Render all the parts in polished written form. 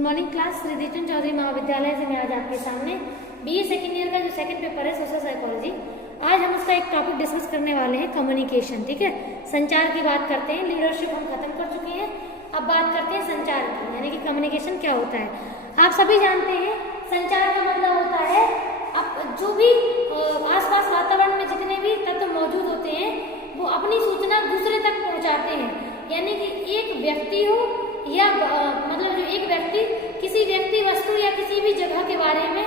Morning class Shri Deepchand Chaudhary महाविद्यालय से मैं आज आपके सामने बीए सेकेंड ईयर का जो सेकंड पेपर है सोशल साइकोलॉजी, आज हम उसका एक टॉपिक डिस्कस करने वाले हैं कम्युनिकेशन। ठीक है, संचार की बात करते हैं। लीडरशिप हम खत्म कर चुके हैं, अब बात करते हैं संचार की, यानी कि कम्युनिकेशन क्या होता है। आप सभी जानते हैं संचार का मतलब होता है अब जो भी आसपास वातावरण में जितने भी तत्व मौजूद होते हैं वो अपनी सूचना दूसरे तक पहुंचाते हैं। यानी कि एक व्यक्ति हो या मतलब जो एक व्यक्ति किसी व्यक्ति वस्तु या किसी भी जगह के बारे में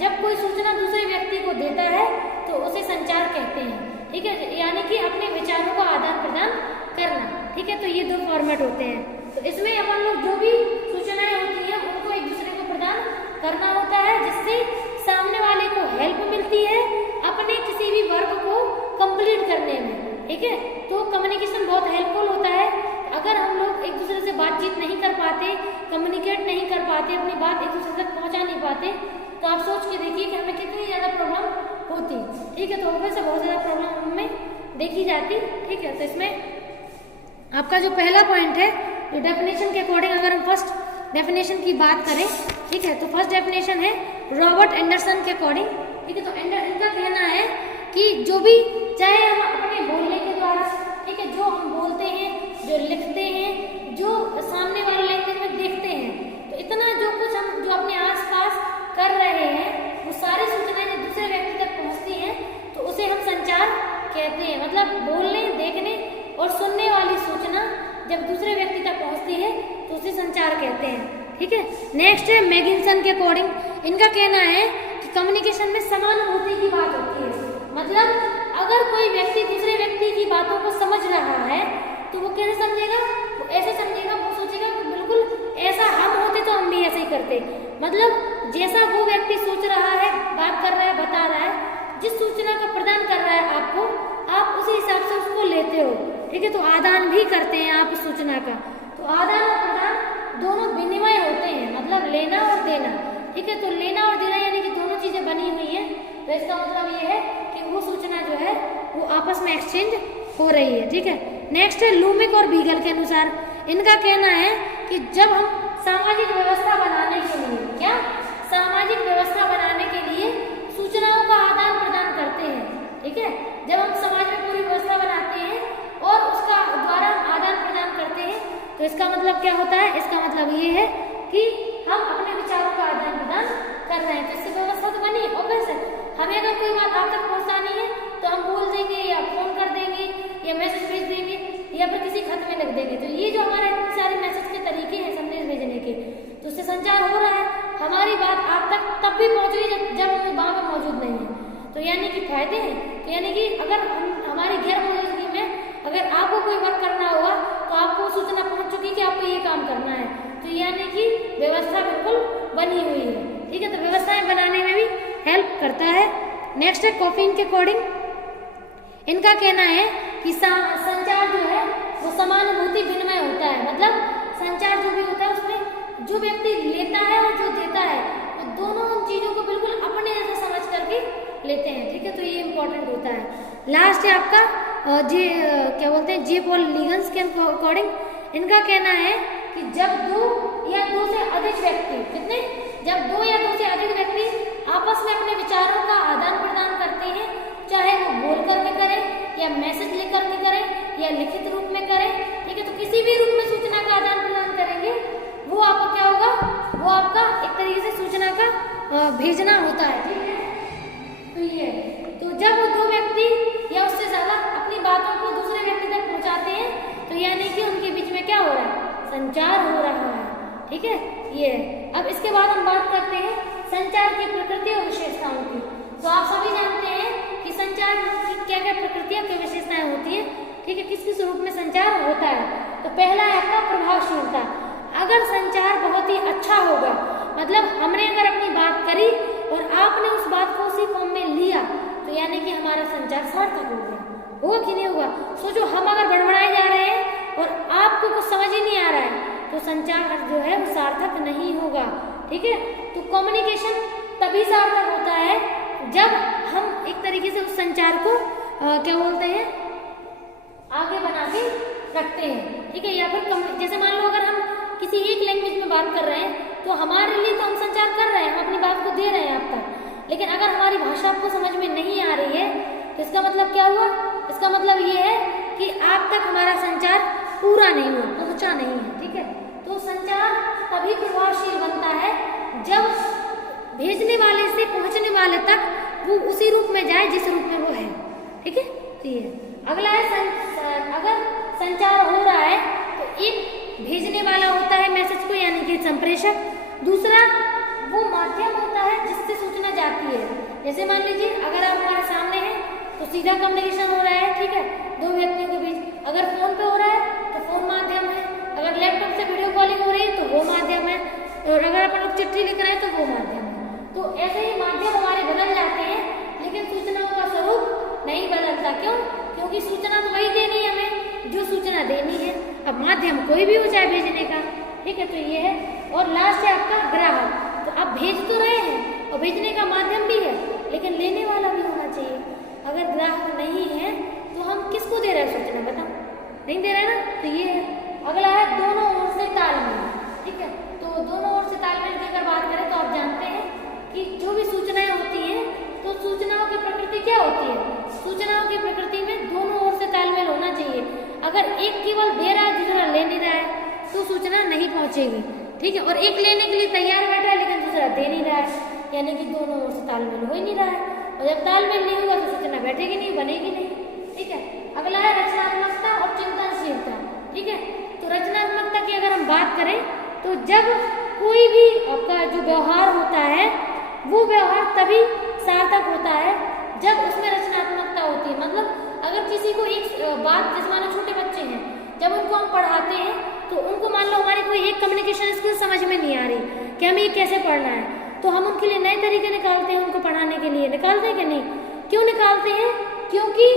जब कोई सूचना दूसरे व्यक्ति को देता है तो उसे संचार कहते हैं। ठीक है, यानी कि अपने विचारों का आदान प्रदान करना। ठीक है, तो ये दो फॉर्मेट होते हैं। तो इसमें अपन लोग जो भी सूचनाएं होती हैं उनको एक दूसरे को प्रदान करना होता है, जिससे सामने वाले को हेल्प मिलती है अपने किसी भी वर्क को कंप्लीट करने में। ठीक है, तो कम्युनिकेशन बहुत हेल्पफुल होता है। अगर हम लोग एक दूसरे से बातचीत नहीं कर पाते, कम्युनिकेट नहीं कर पाते, अपनी बात एक दूसरे तक पहुंचा नहीं पाते, तो आप सोच के देखिए कि हमें कितनी ज़्यादा प्रॉब्लम होती। ठीक है, तो वैसे बहुत ज़्यादा प्रॉब्लम हमें देखी जाती। ठीक है, तो इसमें आपका जो पहला पॉइंट है, जो डेफिनेशन के अकॉर्डिंग अगर हम फर्स्ट डेफिनेशन की बात करें, ठीक है, तो फर्स्ट डेफिनेशन है रॉबर्ट एंडरसन के अकॉर्डिंग। ठीक है, तो इनका कहना है कि जो भी चाहे हम अपने बोलने के द्वारा, ठीक है, जो हम बोलते हैं, जो लिखते हैं, जो सामने वाले लैंग्वेज में देखते हैं, तो इतना जो कुछ हम जो अपने आसपास कर रहे हैं वो सारी सूचनाएं जब दूसरे व्यक्ति तक पहुंचती हैं तो उसे हम संचार कहते हैं। मतलब बोलने, देखने और सुनने वाली सूचना जब दूसरे व्यक्ति तक पहुंचती है तो उसे संचार कहते हैं। ठीक है, नेक्स्ट है मैगिन्सन के अकॉर्डिंग। इनका कहना है कि कम्युनिकेशन में समानुभूति की बात होती है। मतलब अगर कोई व्यक्ति दूसरे व्यक्ति की बातों को समझ रहा है तो वो कैसे समझेगा? वो ऐसे समझेगा, वो सोचेगा कि बिल्कुल ऐसा हम होते तो हम भी ऐसे ही करते। मतलब जैसा वो व्यक्ति सोच रहा है, बात कर रहा है, बता रहा है, जिस सूचना का प्रदान कर रहा है आपको, आप उसी हिसाब से उसको लेते हो। ठीक है, तो आदान भी करते हैं आप उस सूचना का। तो आदान और प्रदान दोनों विनिमय होते हैं, मतलब लेना और देना। ठीक है, तो लेना और देना यानी कि दोनों चीजें बनी हुई हैं। तो इसका मतलब ये है कि वो सूचना जो है वो आपस में एक्सचेंज हो रही है। ठीक है, नेक्स्ट है लूमिक और बीगल के अनुसार। इनका कहना है कि जब हम सामाजिक व्यवस्था बनाने के लिए, क्या सामाजिक व्यवस्था बनाने के लिए सूचनाओं का आदान प्रदान करते हैं। ठीक है, जब हम समाज में पूरी व्यवस्था बनाते हैं और उसका द्वारा आदान प्रदान करते हैं तो इसका मतलब क्या होता है? इसका मतलब ये है कि हम अपने विचारों का आदान प्रदान कर रहे हैं। तो इससे व्यवस्था तो बनी। और वैसे हमें अगर कोई बात आप तक पहुंचानी है तो हम बोल देंगे या फोन कर देंगे या मैसेज भेज देंगे या फिर किसी खत में लिख देंगे। तो ये जो हमारे इतने सारे मैसेज के तरीके हैं संदेश भेजने के, तो उससे संचार हो रहा है। हमारी बात आप तक तब भी पहुंच रही जब हम वहां पर मौजूद नहीं है। तो यानी कि फायदे हैं। तो यानी कि अगर हमारी गैर मौजूदगी में अगर आपको कोई वर्क करना होगा तो आपको सूचना पहुंच चुकी कि आपको ये काम करना है। तो यानी कि व्यवस्था बिल्कुल बनी हुई है। ठीक है, तो व्यवस्थाएं बनाने में भी हेल्प करता है। नेक्स्ट है कॉफिन के अकॉर्डिंग। इनका कहना है कि संचार जो है वो समानुभूति विनिमय होता है। मतलब संचार जो भी होता है उसमें जो व्यक्ति लेता है और जो देता है वो दोनों उन चीजों को बिल्कुल अपने जैसा समझ करके लेते हैं। ठीक है, तो ये इंपॉर्टेंट होता है। लास्ट है आपका क्या बोलते हैं, जे पॉल लीगन्स के अकॉर्डिंग। इनका कहना है कि जब दो या दो से अधिक व्यक्ति, कितने, जब दो या दो से अधिक व्यक्ति आपस में अपने विचारों का आदान प्रदान करते हैं, चाहे वो बोल करके करें या मैसेज लिख करके करें या लिखित रूप में करें। ठीक है, तो किसी भी रूप में सूचना का आदान प्रदान करेंगे वो आपका क्या होगा? वो आपका एक तरीके से सूचना का भेजना होता है। ठीक है, तो ये तो जब दो व्यक्ति या उससे ज्यादा अपनी बातों को दूसरे व्यक्ति तक पहुंचाते हैं तो यानी कि उनके बीच में क्या हो रहा है? संचार हो रहा है। ठीक है, ये अब इसके बाद हम बात करते हैं संचार की प्रकृति और विशेषताओं की। तो आप सभी जानते हैं कि संचार की क्या क्या प्रकृतियां, क्या विशेषताएं होती है। ठीक है, किस किस रूप में संचार होता है। तो पहला है आपका प्रभावशीलता। अगर संचार बहुत ही अच्छा होगा, मतलब हमने अगर अपनी बात करी और आपने उस बात को उसी फॉर्म में लिया तो यानी कि हमारा संचार सार्थक हो गया। होगा कि नहीं होगा? सोचो, हम अगर बड़बड़ाए जा रहे हैं और आपको कुछ समझ ही नहीं आ रहा है तो संचार जो है वो सार्थक नहीं होगा। ठीक है, तो कम्युनिकेशन तभी सार्थक होता है जब हम एक तरीके से उस संचार को क्या बोलते हैं, आगे बना के रखते हैं। ठीक है, या फिर जैसे मान लो अगर हम किसी एक लैंग्वेज में बात कर रहे हैं तो हमारे लिए तो हम संचार कर रहे हैं, हम अपनी बात को दे रहे हैं आप तक, लेकिन अगर हमारी भाषा आपको समझ में नहीं आ रही है तो इसका मतलब क्या हुआ? इसका मतलब ये है कि आप तक हमारा संचार पूरा नहीं हुआ, पहुंचा नहीं है। ठीक है, तो संचार तभी प्रभावशील बनता है जब भेजने वाले से पहुंचने वाले तक वो उसी रूप में जाए जिस रूप में वो है। ठीक है, तो ये अगला है अगर संचार हो रहा है तो एक भेजने वाला होता है मैसेज को, यानी कि संप्रेषक। दूसरा वो माध्यम होता है जिससे सूचना जाती है। जैसे मान लीजिए अगर आप हमारे सामने हैं तो सीधा कम्युनिकेशन हो रहा है, ठीक है, दो व्यक्तियों के बीच। अगर फोन पे हो रहा है तो फोन माध्यम है, अगर लैपटॉप से वीडियो कॉलिंग हो रही है तो वो माध्यम है, और अगर अपन लोग चिट्ठी लिख रहे हैं तो वो माध्यम है। तो ऐसे ही माध्यम हमारे बदल जाते हैं, लेकिन सूचनाओं का स्वरूप नहीं बदलता। क्यों? क्योंकि सूचना तो वही देनी है हमें जो सूचना देनी है। अब माध्यम कोई भी हो चाहे भेजने का। ठीक है, तो ये है। और लास्ट है आपका ग्राहक। तो आप भेज तो रहे हैं और भेजने का माध्यम भी है, लेकिन लेने वाला भी होना चाहिए। अगर ग्राहक नहीं है तो हम किसको दे रहे हैं सूचना? बताओ, नहीं दे रहे ना। तो ये है। अगला है दोनों ओर से तालमेल। ठीक है, तो दोनों ओर से तालमेल की अगर बात करें तो आप जानते हैं कि जो भी सूचनाएं होती हैं तो सूचनाओं की प्रकृति क्या होती है? सूचनाओं की प्रकृति में दोनों ओर से तालमेल होना चाहिए। अगर एक केवल दे रहा है, दूसरा ले नहीं रहा है, तो सूचना नहीं पहुंचेगी। ठीक है, और एक लेने के लिए तैयार बैठा है लेकिन दूसरा दे नहीं रहा है, यानी कि दोनों ओर से तालमेल हो ही नहीं रहा है। और जब तालमेल नहीं होगा तो सूचना बैठेगी नहीं, बनेगी नहीं। ठीक है, अगला है रचनात्मकता और चिंतनशीलता। ठीक है, तो रचनात्मकता की अगर हम बात करें तो जब कोई भी आपका जो व्यवहार होता है वो व्यवहार तभी सार्थक होता है जब उसमें रचनात्मकता होती है। मतलब अगर किसी को एक बात, जैसे मानो छोटे बच्चे हैं, जब उनको हम पढ़ाते हैं तो उनको मान लो हमारी कोई एक कम्युनिकेशन स्किल समझ में नहीं आ रही कि हमें ये कैसे पढ़ना है, तो हम उनके लिए नए तरीके निकालते हैं। उनको पढ़ाने के लिए निकालते हैं कि नहीं? क्यों निकालते हैं? क्योंकि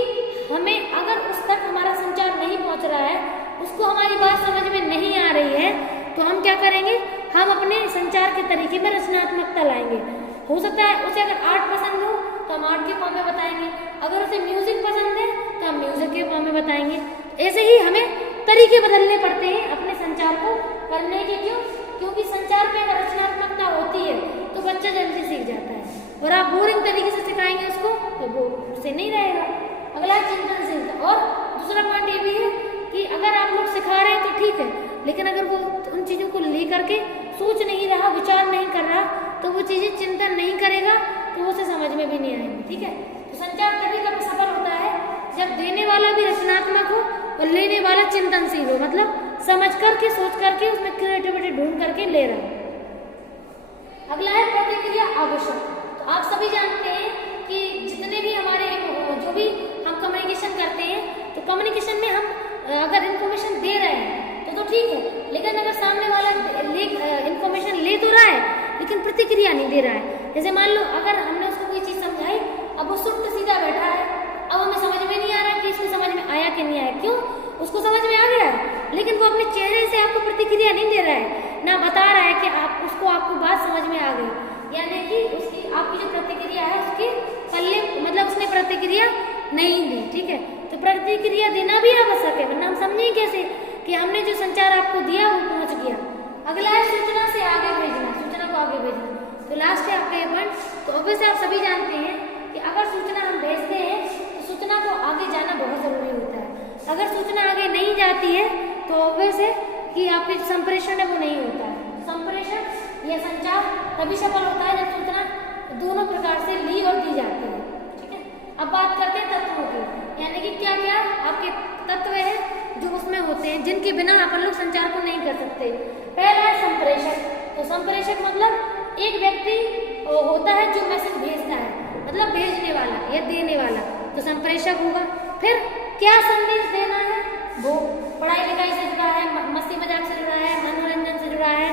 हमें अगर उस तक हमारा संचार नहीं पहुंच रहा है, उसको हमारी बात समझ में नहीं आ रही है, तो हम क्या करेंगे? हम अपने संचार के तरीके में रचनात्मकता लाएंगे। हो सकता है उसे अगर आर्ट पसंद हो तो हम आर्ट के फॉर्म में बताएंगे, अगर उसे म्यूजिक पसंद है तो हम म्यूजिक के फॉर्म में बताएंगे। ऐसे ही हमें तरीके बदलने पड़ते हैं अपने संचार को करने के। क्यों? क्योंकि संचार में अगर रचनात्मकता होती है तो बच्चा जल्दी सीख जाता है, और आप बोरिंग तरीके से सिखाएंगे उसको तो वो उससे नहीं रहेगा। अगला चिंतनशीलता। और दूसरा पॉइंट ये भी है कि अगर आप लोग सिखा रहे हैं तो ठीक है, लेकिन अगर वो उन चीजों को लेकर के सोच नहीं रहा, विचार नहीं कर रहा, तो वो चीजें चिंतन नहीं करेगा तो उसे समझ में भी नहीं आएंगी। ठीक है, तो संचार तभी कभी सफल होता है जब देने वाला भी रचनात्मक हो और लेने वाला चिंतनशील हो, मतलब समझ करके, सोच करके, उसमें क्रिएटिविटी ढूंढ करके ले रहा है। अगला है प्रतिक्रिया आवश्यक। तो आप सभी जानते हैं कि जितने भी हमारे जो भी हम कम्युनिकेशन करते हैं, तो कम्युनिकेशन में हम अगर इन्फॉर्मेशन दे रहे हैं तो ठीक है, लेकिन अगर सामने वाला इन्फॉर्मेशन ले तो रहा है लेकिन प्रतिक्रिया नहीं दे रहा है। जैसे मान लो अगर हमने उसको कोई चीज समझाई, अब वो सुट्ट सीधा बैठा है, अब हमें समझ में नहीं आ रहा है कि इसको समझ में आया कि नहीं आया। क्यों? उसको समझ में आ गया है, लेकिन वो अपने चेहरे से आपको प्रतिक्रिया नहीं दे रहा है, ना बता रहा है कि आपको बात समझ में आ गई, यानी कि उसकी आपकी जो प्रतिक्रिया है उसके पल्ले, मतलब उसने प्रतिक्रिया नहीं दी। ठीक है, तो प्रतिक्रिया देना भी आवश्यक है, वरना हम समझें कैसे कि हमने जो संचार आपको दिया वो पहुंच गया। अगला है सूचना से आगे भेजना, सूचना को आगे भेजना। तो लास्ट है आपका ये पॉइंट। तो ऑब्वियसली आप सभी जानते हैं कि अगर सूचना हम भेजते हैं तो सूचना को आगे जाना बहुत जरूरी होता है। अगर सूचना आगे नहीं जाती है तो ऑब्वियस है कि आपके जो संप्रेषण है वो नहीं होता है। संप्रेषण या संचार तभी सफल होता है जब सूचना दोनों प्रकार से ली और दी जाती है। ठीक है, अब बात करते हैं तत्वों की, यानी कि क्या क्या आपके तत्व है जो उसमें होते हैं जिनके बिना अपन लोग संचार को नहीं कर सकते। पहला है संप्रेषक। तो संप्रेषक मतलब एक व्यक्ति होता है जो मैसेज भेजता है, मतलब भेजने वाला या देने वाला, तो संप्रेषक होगा। फिर क्या संदेश देना है, वो पढ़ाई लिखाई से जुड़ा है, मस्ती मजाक से जुड़ा है, मनोरंजन से जुड़ा है,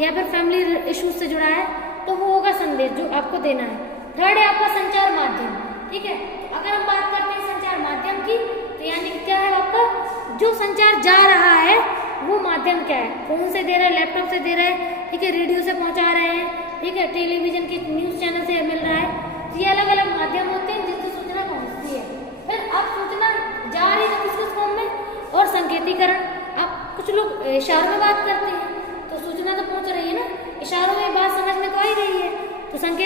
या फिर फैमिली इश्यूज से जुड़ा है, तो वो होगा संदेश जो आपको देना है। थर्ड है आपका संचार माध्यम। ठीक है, तो अगर हम बात करते हैं संचार माध्यम की, तो यानी कि क्या है आपका जो संचार जा रहा है वो माध्यम क्या है? फोन से दे रहे हैं, लैपटॉप से दे रहे हैं, ठीक है, रेडियो से पहुंचा रहे हैं, ठीक है, टेलीविजन के न्यूज चैनल से मिल रहा है। तो ये अलग अलग माध्यम होते हैं जिससे सूचना पहुंचती है। फिर अब सूचना जा रही है किस फॉर्म में, और संकेतीकरण। अब कुछ लोग इशारों में बात करते हैं तो सूचना तो पहुंच रही है ना, इशारों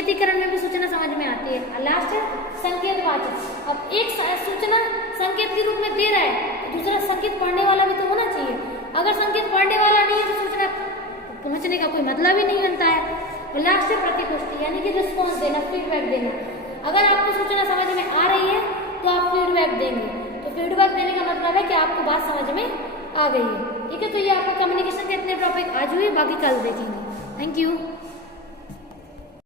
संकेतीकरण में भी सूचना समझ में आती है। लास्ट है संकेतवाचक। अब एक सूचना संकेत के रूप में दे रहा है तो दूसरा संकेत पढ़ने वाला भी तो होना चाहिए। अगर संकेत पढ़ने वाला नहीं है तो सूचना पहुंचने का कोई मतलब ही नहीं बनता है। और लास्ट है प्रतिपुष्टि, यानी कि रिस्पॉन्स देना, फीडबैक देना। अगर आपको सूचना समझ में आ रही है तो आप फीडबैक देंगे, तो फीडबैक देने का मतलब है कि आपको बात समझ में आ गई है। ठीक है, तो ये आपका कम्युनिकेशन के इतने टॉपिक आज हुए, बाकी कल देखेंगे। Thank you.